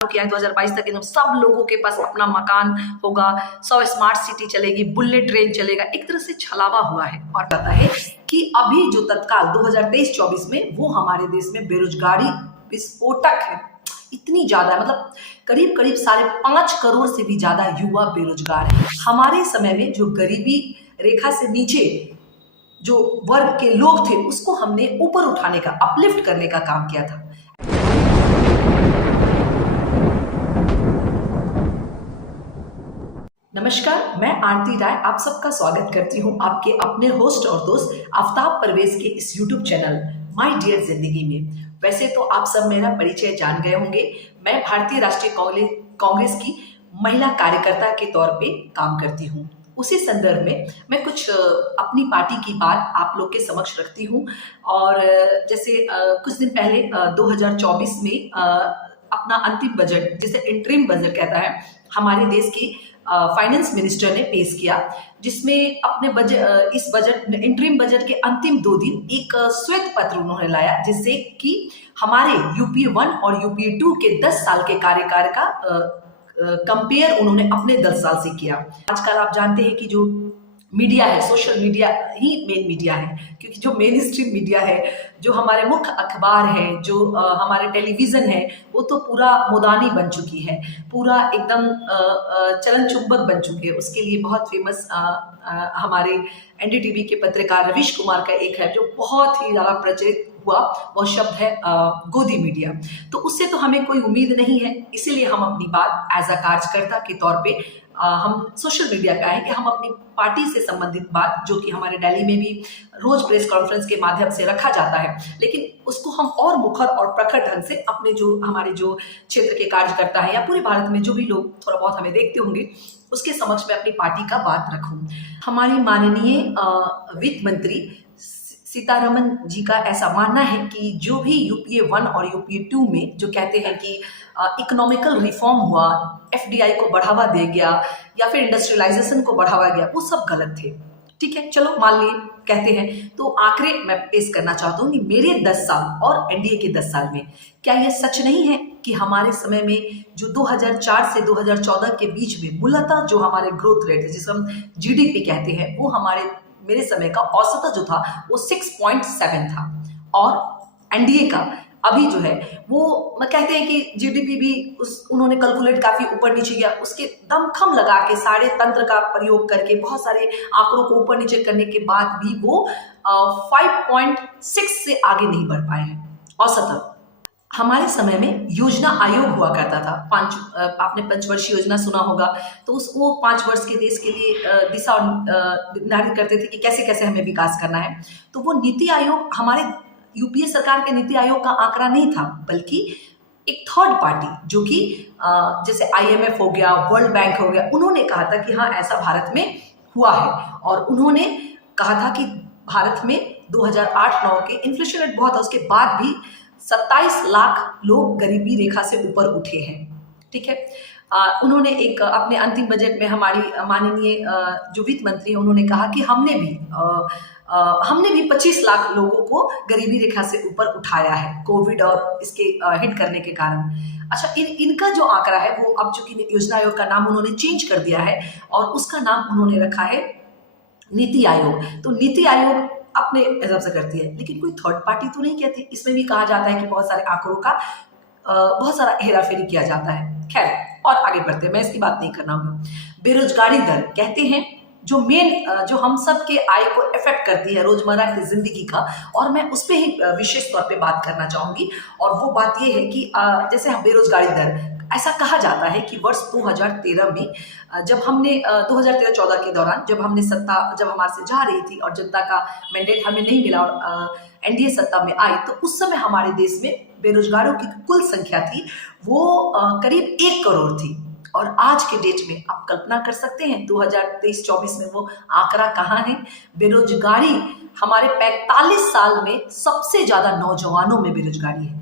किया है 2022 तक एकदम सब लोगों के पास अपना मकान होगा, 100 स्मार्ट सिटी चलेगी, बुलेट ट्रेन चलेगा, एक तरह से छलावा हुआ है। और पता है कि अभी जो तत्काल 2023-24 में वो हमारे देश में बेरोजगारी विस्फोटक है, इतनी ज्यादा, मतलब करीब करीब 5.5 करोड़ से भी ज्यादा युवा बेरोजगार है। हमारे समय में जो गरीबी रेखा से नीचे जो वर्ग के लोग थे उसको हमने ऊपर उठाने का, अपलिफ्ट करने का काम किया था। नमस्कार, मैं आरती राय आप सबका स्वागत करती हूं आपके अपने होस्ट और दोस्त आफ्ताब परवेज के इस यूट्यूब चैनल माय डियर जिंदगी में। वैसे तो आप सब मेरा परिचय जान गए होंगे। मैं भारतीय राष्ट्रीय कांग्रेस की महिला कार्यकर्ता के तौर पे काम करती हूं। उसी संदर्भ में मैं कुछ अपनी पार्टी की बात आप लोग के समक्ष रखती हूं। और जैसे कुछ दिन पहले 2024 में अपना अंतिम बजट, जिसे इंटरिम बजट कहता है, हमारे देश की फाइनेंस मिनिस्टर ने पेश किया, जिसमें अपने बजट, इस बजट इंटरिम बजट के अंतिम 2 दिन एक श्वेत पत्र उन्होंने लाया, जिससे कि हमारे यूपीए 1 और यूपीए 2 के 10 साल के कार्यकाल का कंपेयर उन्होंने अपने 10 साल से किया। आजकल आप जानते हैं कि जो मीडिया है, सोशल मीडिया ही मेन मीडिया है, क्योंकि जो मेन स्ट्रीम मीडिया है, जो हमारे मुख्य अखबार है, जो हमारे टेलीविजन है, वो तो पूरा मुदानी बन चुकी है, पूरा एकदम चलन चुंबक बन चुके हैं। उसके लिए बहुत फेमस हमारे एनडीटीवी के पत्रकार रवीश कुमार का एक है जो बहुत ही ज्यादा प्रचलित हुआ, वो शब्द है गोदी मीडिया। तो उससे तो हमें कोई उम्मीद नहीं है, इसीलिए हम अपनी बात एज अ कार्यकर्ता के तौर पे हम सोशल मीडिया का है कि हम अपनी पार्टी से संबंधित बात, जो कि हमारे दिल्ली में भी रोज प्रेस कॉन्फ्रेंस के माध्यम से रखा जाता है, लेकिन उसको हम और मुखर और प्रखर ढंग से अपने जो हमारे जो क्षेत्र के कार्यकर्ता है या पूरे भारत में जो भी लोग थोड़ा बहुत हमें देखते होंगे, उसके समक्ष में अपनी पार्टी का बात रखूं। हमारी माननीय वित्त मंत्री सीतारमन जी का ऐसा मानना है कि जो भी यूपीए 1 और यूपीए 2 में जो कहते हैं कि इकोनॉमिकल रिफॉर्म हुआ, एफडीआई को बढ़ावा दे गया या फिर इंडस्ट्रियलाइजेशन को बढ़ावा गया, वो सब गलत थे। ठीक है, चलो मान लिए कहते हैं, तो आंकड़े मैं पेश करना चाहता हूँ कि मेरे 10 साल और एनडीए के 10 साल में क्या यह सच नहीं है कि हमारे समय में जो 2004 से 2014 के बीच में मूलतः जो हमारे ग्रोथ रेट है, जिसे हम जीडीपी कहते हैं, वो मेरे समय का औसत जो था वो 6.7 था, और एनडीए का अभी जो है वो कहते हैं कि जीडीपी भी उन्होंने कैलकुलेट काफी ऊपर नीचे किया, उसके दमखम लगा के सारे तंत्र का प्रयोग करके बहुत सारे आंकड़ों को ऊपर नीचे करने के बाद भी वो 5.6 से आगे नहीं बढ़ पाए हैं औसतन। हमारे समय में योजना आयोग हुआ करता था, आपने पंचवर्षीय योजना सुना होगा, तो वो 5 वर्ष के देश के लिए दिशा निर्धारित करते थे कि कैसे कैसे हमें विकास करना है। तो वो नीति आयोग हमारे यूपीए सरकार के नीति आयोग का आंकड़ा नहीं था, बल्कि एक थर्ड पार्टी जो कि जैसे आईएमएफ हो गया, वर्ल्ड बैंक हो गया, उन्होंने कहा था कि हाँ ऐसा भारत में हुआ है, और उन्होंने कहा था कि भारत में 2008-9 के इन्फ्लेशन रेट बहुत है, उसके बाद भी 27 लाख लोग गरीबी रेखा से ऊपर उठे हैं। ठीक है, उन्होंने एक अपने अंतिम बजट में हमारी माननीय जो वित्त मंत्री है, उन्होंने कहा कि हमने भी 25 लाख लोगों को गरीबी रेखा से ऊपर उठाया है कोविड और इसके हिट करने के कारण। अच्छा, इनका जो आंकड़ा है वो अब चूंकि योजना आयोग का नाम उन्होंने चेंज कर दिया है और उसका नाम उन्होंने रखा है नीति आयोग। तो नीति आयोग अपने हिसाब से करती है, लेकिन कोई थर्ड पार्टी तो नहीं कहती। इसमें भी कहा जाता है कि बहुत सारे आंकड़ों का बहुत सारा हेराफेरी किया जाता है। खैर, और आगे बढ़ते हैं, मैं इसकी बात नहीं करना हूँ। बेरोजगारी दर कहते हैं जो मेन जो हम सब के आय को इफेक्ट करती है रोजमर्रा की जिंदगी का, और मैं उस पर ही विशेष तौर पे बात करना चाहूंगी। और वो बात ये है कि जैसे हम बेरोजगारी दर, ऐसा कहा जाता है कि वर्ष 2013 में जब हमने 2013-14 के दौरान जब हमारे से जा रही थी और जनता का मैंडेट हमें नहीं मिला और एनडीए सत्ता में आई, तो उस समय हमारे देश में बेरोजगारों की कुल संख्या थी वो करीब 1 करोड़ थी। और आज के डेट में आप कल्पना कर सकते हैं 2023-24 में वो आंकड़ा कहाँ है। बेरोजगारी हमारे 45 साल में सबसे ज्यादा नौजवानों में बेरोजगारी है,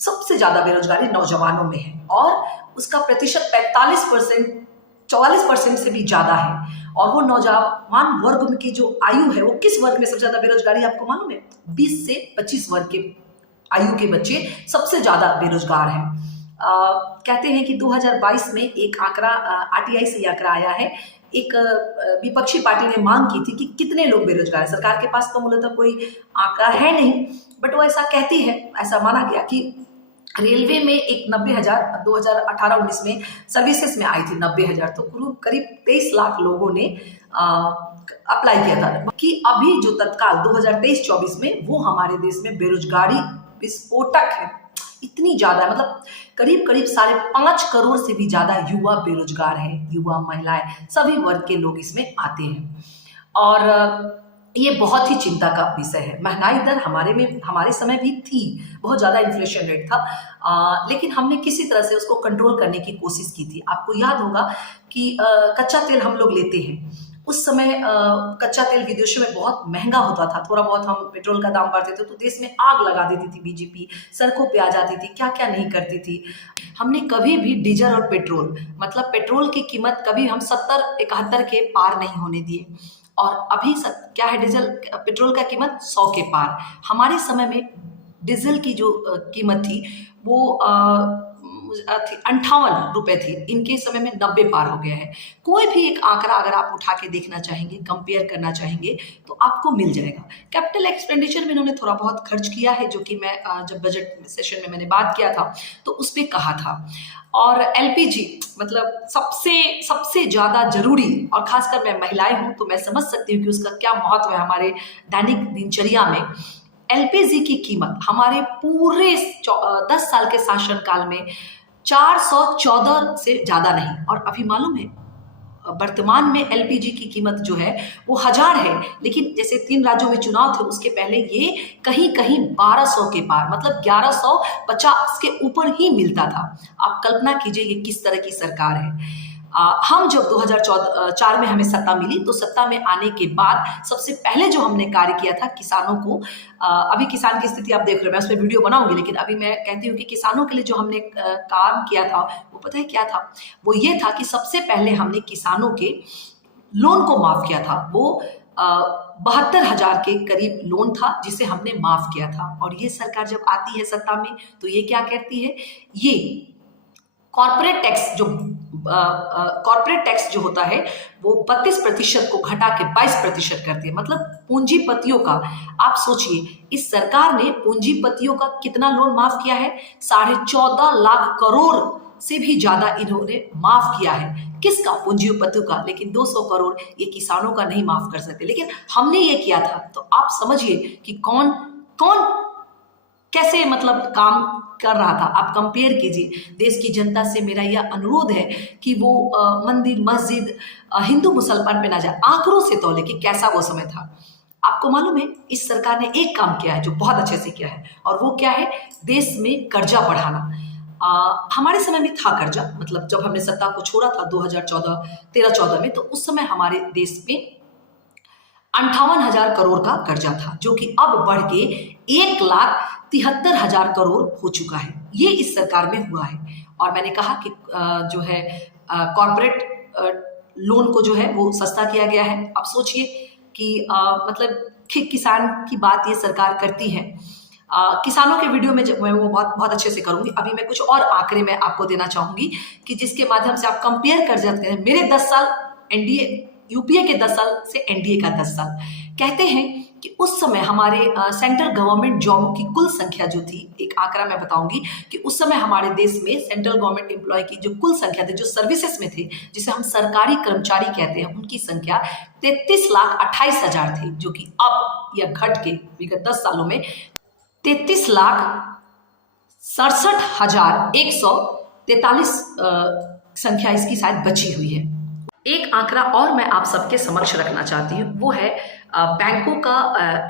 सबसे ज्यादा बेरोजगारी नौजवानों में है, और उसका प्रतिशत 44% से भी ज्यादा है। और वो नौजवान वर्ग की जो आयु है, वो किस वर्ग में सबसे ज्यादा बेरोजगारी आपको मालूम है? 20 से 25 वर्ग के आयु के बच्चे सबसे ज्यादा बेरोजगार हैं। कहते हैं कि 2022 में एक आंकड़ा आरटीआई से ये आंकड़ा आया है। एक विपक्षी पार्टी ने मांग की थी कि कितने लोग बेरोजगार हैं। सरकार के पास तो मूलतः कोई आंकड़ा है नहीं, बट वो ऐसा कहती है, ऐसा माना गया कि रेलवे में एक 90,000 2018-19 में सर्विसेज में आई थी 90,000, तो करीब 23 लाख लोगों ने अप्लाई किया था कि अभी जो तत्काल 2023-24 में वो हमारे देश में बेरोजगारी विस्फोटक है, इतनी ज्यादा, मतलब करीब करीब 5.5 करोड़ से भी ज्यादा युवा बेरोजगार हैं। युवा, महिलाएं, सभी वर्ग के लोग इसमें आते हैं और ये बहुत ही चिंता का विषय है। महंगाई दर हमारे समय भी थी, बहुत ज़्यादा इन्फ्लेशन रेट था, लेकिन हमने किसी तरह से उसको कंट्रोल करने की कोशिश की थी। आपको याद होगा कि कच्चा तेल हम लोग लेते हैं, उस समय कच्चा तेल विदेशों में बहुत महंगा होता था। थोड़ा बहुत हम पेट्रोल का दाम बढ़ते थे तो देश में आग लगा देती थी बीजेपी, सड़कों पे आ जाती थी, क्या क्या नहीं करती थी। हमने कभी भी डीजल और पेट्रोल, मतलब पेट्रोल की कीमत कभी हम 70-71 के पार नहीं होने दिए, और अभी क्या है, डीजल पेट्रोल का कीमत 100 के पार। हमारे समय में डीजल की जो कीमत थी वो 58 रुपए थी, इनके समय में 90 पार हो गया है। कोई भी एक आंकड़ा अगर आप उठा के देखना चाहेंगे, कंपेयर करना चाहेंगे, तो आपको मिल जाएगा। कैपिटल एक्सपेंडिचर में इन्होंने थोड़ा बहुत खर्च किया है, जो कि मैं जब बजट सेशन में मैंने बात किया था तो उस पर कहा था। और एलपीजी, मतलब सबसे ज्यादा जरूरी, और खासकर मैं महिलाएं हूं तो मैं समझ सकती हूँ कि उसका क्या महत्व है हमारे दैनिक दिनचर्या में। एलपीजी की कीमत हमारे पूरे 10 साल के शासनकाल में 414 से ज्यादा नहीं, और अभी मालूम है वर्तमान में एलपीजी की कीमत जो है वो 1000 है, लेकिन जैसे 3 राज्यों में चुनाव थे उसके पहले ये कहीं कहीं 1200 के पार, मतलब 1150 के ऊपर ही मिलता था। आप कल्पना कीजिए ये किस तरह की सरकार है। हम जब 2004 में हमें सत्ता मिली, तो सत्ता में आने के बाद सबसे पहले जो हमने कार्य किया था किसानों को, अभी किसान की स्थिति आप देख रहे हो, मैं उस पर वीडियो बनाऊंगी, लेकिन अभी मैं कहती हूँ कि किसानों के लिए जो हमने काम किया था वो पता है क्या था? वो ये था कि सबसे पहले हमने किसानों के लोन को माफ किया था। वो 72,000 के करीब लोन था जिसे हमने माफ किया था। और ये सरकार जब आती है सत्ता में तो ये क्या करती है, ये कॉर्पोरेट टैक्स जो होता है वो 32% को घटा के 22% करती है। मतलब पूंजीपतियों का, आप सोचिए इस सरकार ने पूंजीपतियों का कितना लोन माफ किया है, 14.5 लाख करोड़ से भी ज्यादा इन्होंने माफ किया है। किसका? पूंजीपतियों का। लेकिन 200 करोड़ ये किसानों का नहीं माफ कर सकते, लेकिन हमने ये किया था। तो आप समझिए कि कौन कैसे मतलब काम कर रहा था। आप कंपेयर कीजिए। देश की जनता से मेरा यह अनुरोध है कि वो मंदिर, मस्जिद, हिंदू मुसलमान पे ना जाए, आंकड़ों से तौले कि कैसा वो समय था। आपको मालूम है इस सरकार ने एक काम किया है जो बहुत अच्छे से किया है, और वो क्या है? देश में कर्जा बढ़ाना। हमारे समय में था कर्जा, मतलब जब हमने सत्ता को छोड़ा था 2013-14 में, तो उस समय हमारे देश में 58,000 करोड़ का कर्जा था, जो कि अब बढ़ के 1,73,000 करोड़ हो चुका है। ये इस सरकार में हुआ है। और मैंने कहा कि जो है कॉर्पोरेट लोन को जो है वो सस्ता किया गया है। अब सोचिए कि मतलब किसान की बात ये सरकार करती है। किसानों के वीडियो में मैं वो बहुत अच्छे से करूंगी। अभी मैं कुछ और आंकड़े मैं आपको देना चाहूंगी कि जिसके माध्यम से आप कंपेयर कर सकते हैं। मेरे 10 साल एनडीए, यूपीए के 10 साल से एनडीए का 10 साल। कहते हैं कि उस समय हमारे सेंट्रल गवर्नमेंट जॉब की कुल संख्या जो थी, एक आंकड़ा मैं बताऊंगी कि उस समय हमारे देश में सेंट्रल गवर्नमेंट एम्प्लॉय की जो कुल संख्या थी, जो सर्विसेज में थे, जिसे हम सरकारी कर्मचारी कहते हैं, उनकी संख्या 33,28,000 थी, जो कि अब यह घट के विगत 10 सालों में 33,67,143 संख्या इसकी शायद बची हुई है। एक आंकड़ा और मैं आप सबके समक्ष रखना चाहती हूँ, वो है बैंकों का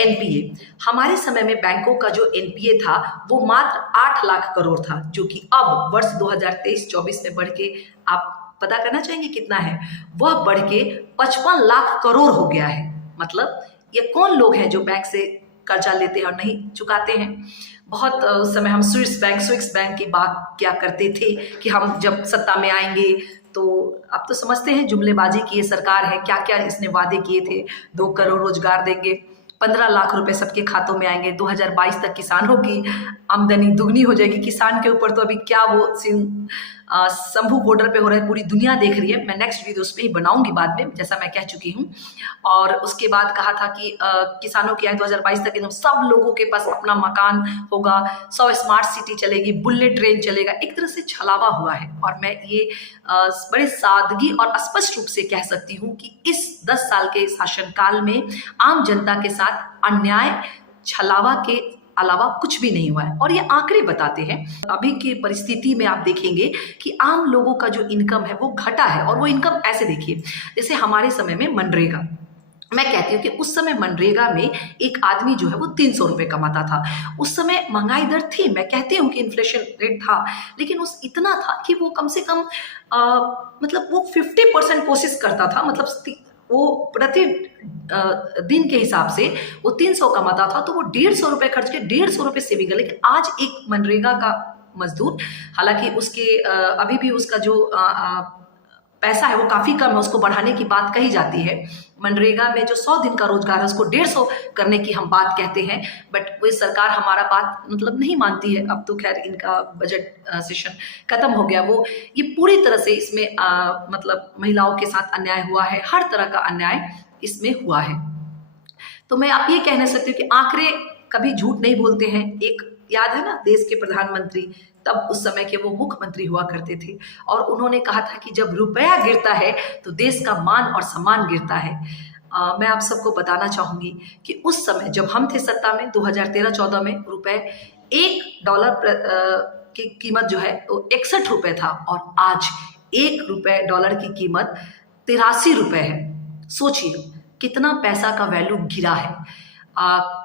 एनपीए। हमारे समय में बैंकों का जो एनपीए था वो मात्र 8 लाख करोड़ था, जो कि अब वर्ष 2023-24 में बढ़ के, आप पता करना चाहेंगे कितना है? वह बढ़ के 55 लाख करोड़ हो गया है। मतलब ये कौन लोग हैं जो बैंक से कर्जा लेते हैं और नहीं चुकाते हैं? बहुत उस समय हम स्विस बैंक की बात क्या करते थे कि हम जब सत्ता में आएंगे तो आप तो समझते हैं जुमलेबाजी की ये सरकार है, क्या क्या इसने वादे किए थे, 2 करोड़ रोजगार देंगे, 15 लाख रुपए सबके खातों में आएंगे, 2022 तक किसानों की आमदनी दुगनी हो जाएगी। किसान के ऊपर तो अभी क्या वो सीन शंभू बॉर्डर पे हो रहा है, पूरी दुनिया देख रही है। मैं नेक्स्ट वीडियो उस पर ही बनाऊंगी बाद में, जैसा मैं कह चुकी हूँ। और उसके बाद कहा था कि किसानों की आय 2022 तक एकदम सब लोगों के पास अपना मकान होगा, 100 स्मार्ट सिटी चलेगी, बुलेट ट्रेन चलेगा। एक तरह से छलावा हुआ है। और मैं ये बड़े सादगी और स्पष्ट रूप से कह सकती हूँ कि इस 10 साल के शासनकाल में आम जनता के साथ अन्याय, छलावा के अलावा कुछ भी नहीं हुआ है। और ये आंकड़े बताते हैं। अभी की परिस्थिति में आप देखेंगे कि आम लोगों का जो इनकम है वो घटा है। और वो इनकम ऐसे देखिए, जैसे हमारे समय में मनरेगा, मैं कहती हूँ कि उस समय मनरेगा में एक आदमी जो है वो 300 रुपये कमाता था। उस समय महंगाई दर थी, मैं कहती हूँ कि इन्फ्लेशन रेट था, लेकिन उस इतना था कि वो कम से कम मतलब वो 50% कोशिश करता था। मतलब वो प्रति दिन के हिसाब से वो 300 कमाता था, तो वो 150 रुपये खर्च के 150 रुपये सेविंग कर। लेकिन आज एक मनरेगा का मजदूर, हालांकि उसके अभी भी उसका जो पैसा है वो काफ़ी कम है, उसको बढ़ाने की बात कही जाती है। मनरेगा में जो 100 दिन का रोजगार है उसको 150 करने की हम बात कहते हैं, बट वो सरकार हमारा बात मतलब नहीं मानती है। अब तो खैर इनका बजट सेशन खत्म हो गया। वो ये पूरी तरह से इसमें मतलब महिलाओं के साथ अन्याय हुआ है, हर तरह का अन्याय इसमें हुआ है। तो मैं आप ये कह नहीं सकती हूँ कि आंकड़े कभी झूठ नहीं बोलते हैं। एक याद है ना, देश के प्रधानमंत्री, तब उस समय के वो मुख्यमंत्री हुआ करते थे, और उन्होंने कहा था कि जब रुपया गिरता है तो देश का मान और सम्मान गिरता है। मैं आप सबको बताना चाहूंगी कि उस समय जब हम थे सत्ता में 2013-14 में, रुपए $1 की कीमत जो है वो 61 रुपए था, और आज $1 की कीमत 83 रुपए है। सोचिए कितना पैसा का वैल्यू गिरा है।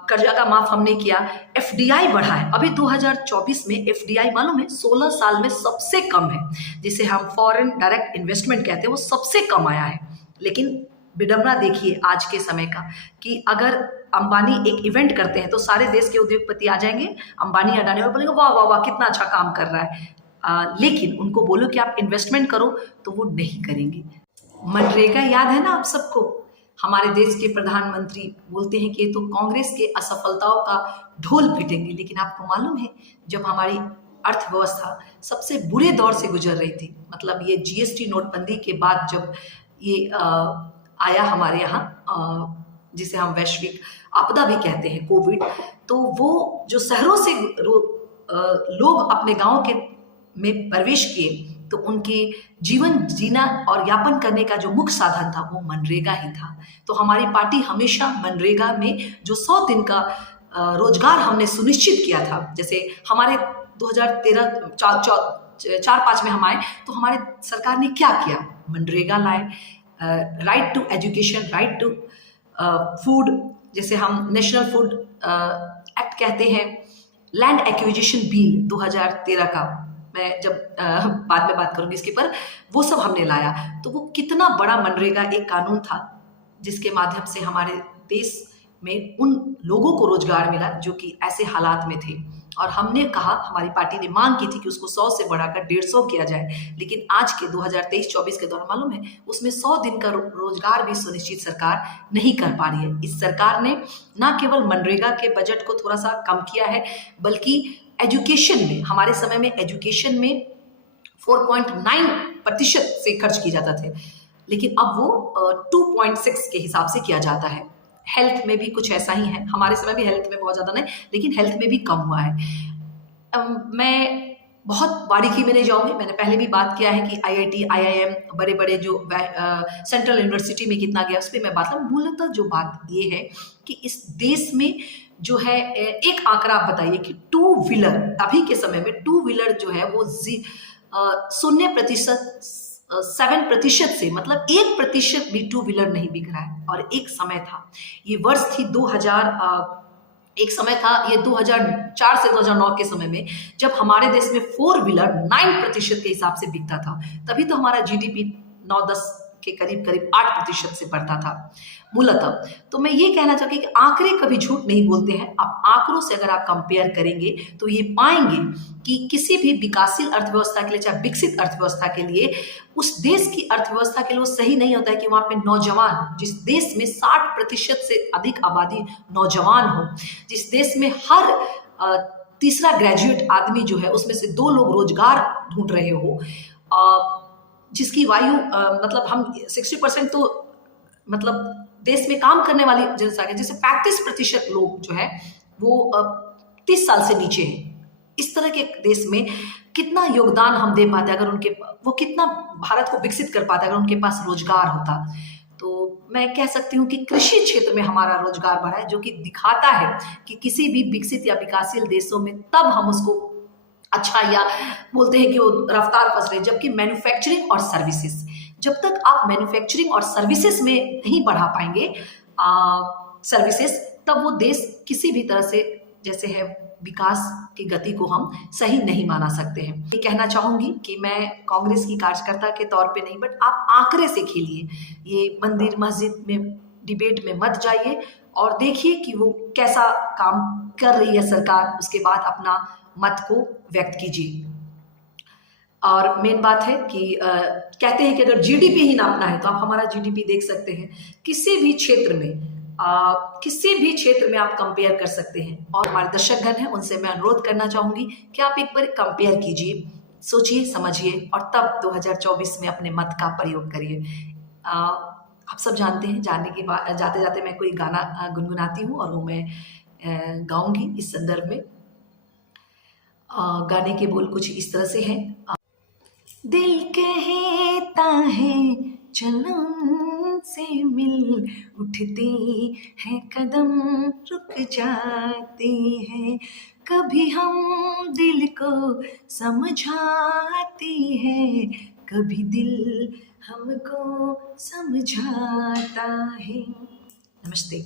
कर्जा का माफ हमने किया, एफडीआई बढ़ा है। अभी 2024 में एफडीआई मालूम है 16 साल में सबसे कम है, जिसे हम फॉरेन डायरेक्ट इन्वेस्टमेंट कहते हैं, वो सबसे कम आया है। लेकिन विडंबना देखिए आज के समय का, कि अगर अंबानी एक इवेंट करते हैं तो सारे देश के उद्योगपति आ जाएंगे, अंबानी अडानी, और बोलेंगे वाह वाह वाह कितना अच्छा काम कर रहा है। लेकिन उनको बोलो कि आप इन्वेस्टमेंट करो तो वो नहीं करेंगे। मनरेगा याद है ना आप सबको? हमारे देश के प्रधानमंत्री बोलते हैं कि ये तो कांग्रेस के असफलताओं का ढोल पीटेंगे। लेकिन आपको मालूम है, जब हमारी अर्थव्यवस्था सबसे बुरे दौर से गुजर रही थी, मतलब ये जीएसटी नोटबंदी के बाद जब ये आया हमारे यहाँ, जिसे हम वैश्विक आपदा भी कहते हैं, कोविड, तो वो जो शहरों से लोग अपने गाँव के में प्रवेश किए, तो उनके जीवन जीना और यापन करने का जो मुख्य साधन था वो मनरेगा ही था। तो हमारी पार्टी हमेशा मनरेगा में जो 100 दिन का रोजगार हमने सुनिश्चित किया था, जैसे हमारे 2013-4-5 में हम आए तो हमारे सरकार ने क्या किया, मनरेगा लाए, right to education, right to food, जैसे हम नेशनल फूड एक्ट कहते हैं, लैंड एक्विजिशन बिल 2013 का, मैं जब बाद में बात करूंगी इसके पर, वो सब हमने लाया। तो वो कितना बड़ा मनरेगा एक कानून था, जिसके माध्यम से हमारे देश में उन लोगों को रोजगार मिला जो कि ऐसे हालात में थे। और हमने कहा, हमारी पार्टी ने मांग की थी कि उसको 100 से बढ़ाकर 150 किया जाए। लेकिन आज के 2023-24 के दौरान मालूम है उसमें 100 दिन का रोजगार भी सुनिश्चित सरकार नहीं कर पा रही है। इस सरकार ने न केवल मनरेगा के बजट को थोड़ा सा कम किया है, बल्कि एजुकेशन में, हमारे समय में एजुकेशन में 4.9% से खर्च किए जाता थे, लेकिन अब वो 2.6 के हिसाब से किया जाता है। हेल्थ में भी कुछ ऐसा ही है, हमारे समय भी हेल्थ में बहुत ज़्यादा नहीं, लेकिन हेल्थ में भी कम हुआ है। मैं बहुत बारीकी में नहीं जाऊंगी, मैंने पहले भी बात किया है कि आईआईटी, आईआईएम, बड़े बड़े जो सेंट्रल यूनिवर्सिटी में कितना गया, उस पर मैं बात करूँ। मूलतः जो बात ये है कि इस देश में जो है, एक आंकड़ा आप बताइए कि 2 व्हीलर, अभी के समय में 2 व्हीलर जो है वो 0% 7% से, मतलब 1% भी 2 व्हीलर नहीं बिक रहा है। और एक समय था, ये वर्ष थी 2000, एक समय था ये 2004 से 2009 के समय में, जब हमारे देश में 4 व्हीलर 9% के हिसाब से बिकता था। तभी तो हमारा जीडीपी 9-10 के करीब करीब 8% से बढ़ता था मूलतः। तो मैं ये कहना चाहूँगी कि आंकड़े कभी झूठ नहीं बोलते हैं। आप आंकड़ों से अगर आप कंपेयर करेंगे तो ये पाएंगे कि किसी भी विकासशील अर्थव्यवस्था के लिए, चाहे विकसित अर्थव्यवस्था के लिए, उस देश की अर्थव्यवस्था के लिए वो सही नहीं होता है कि वहाँ पे नौजवान, जिस देश में 60% से अधिक आबादी नौजवान हो, जिस देश में हर तीसरा ग्रेजुएट आदमी जो है उसमें से 2 लोग रोजगार ढूंढ रहे हो, जिसकी वायु मतलब हम 60% तो मतलब देश में काम करने वाली जनसंख्या, जैसे 35% लोग जो है वो 30 साल से नीचे हैं। इस तरह के देश में कितना योगदान हम दे पाते अगर उनके, वो कितना भारत को विकसित कर पाते अगर उनके पास रोजगार होता। तो मैं कह सकती हूँ कि कृषि क्षेत्र में हमारा रोजगार बढ़ा है, जो कि दिखाता है कि किसी भी विकसित या विकासशील देशों में तब हम उसको अच्छा, या बोलते हैं कि वो रफ्तार फंस रही है, जबकि मैन्युफैक्चरिंग और सर्विसेज, जब तक आप मैन्युफैक्चरिंग और सर्विसेज में नहीं बढ़ा पाएंगे सर्विसेज, तब वो देश किसी भी तरह से जैसे है विकास की गति को हम सही नहीं माना सकते हैं। ये कहना चाहूंगी कि मैं कांग्रेस की कार्यकर्ता के तौर पे नहीं, बट आप आंकड़े से खेलिए, ये मंदिर मस्जिद में डिबेट में मत जाइए और देखिए कि वो कैसा काम कर रही है सरकार, उसके बाद अपना मत को व्यक्त कीजिए। और मेन बात है कि कहते हैं कि अगर जीडीपी ही नापना है तो आप हमारा जीडीपी देख सकते हैं, किसी भी क्षेत्र में किसी भी क्षेत्र में आप कंपेयर कर सकते हैं। और हमारे दर्शकगण हैं, उनसे मैं अनुरोध करना चाहूंगी कि आप एक बार कंपेयर कीजिए, सोचिए समझिए और तब 2024 में अपने मत का प्रयोग करिए। आप सब जानते हैं, जानने के बाद जाते जाते मैं कोई गाना गुनगुनाती हूँ और वो मैं गाऊंगी इस संदर्भ में। गाने के बोल कुछ इस तरह से हैं। दिल कहता है चलो से मिल, उठते हैं कदम रुक जाते हैं, कभी हम दिल को समझाते हैं, कभी दिल हमको समझाता है। नमस्ते।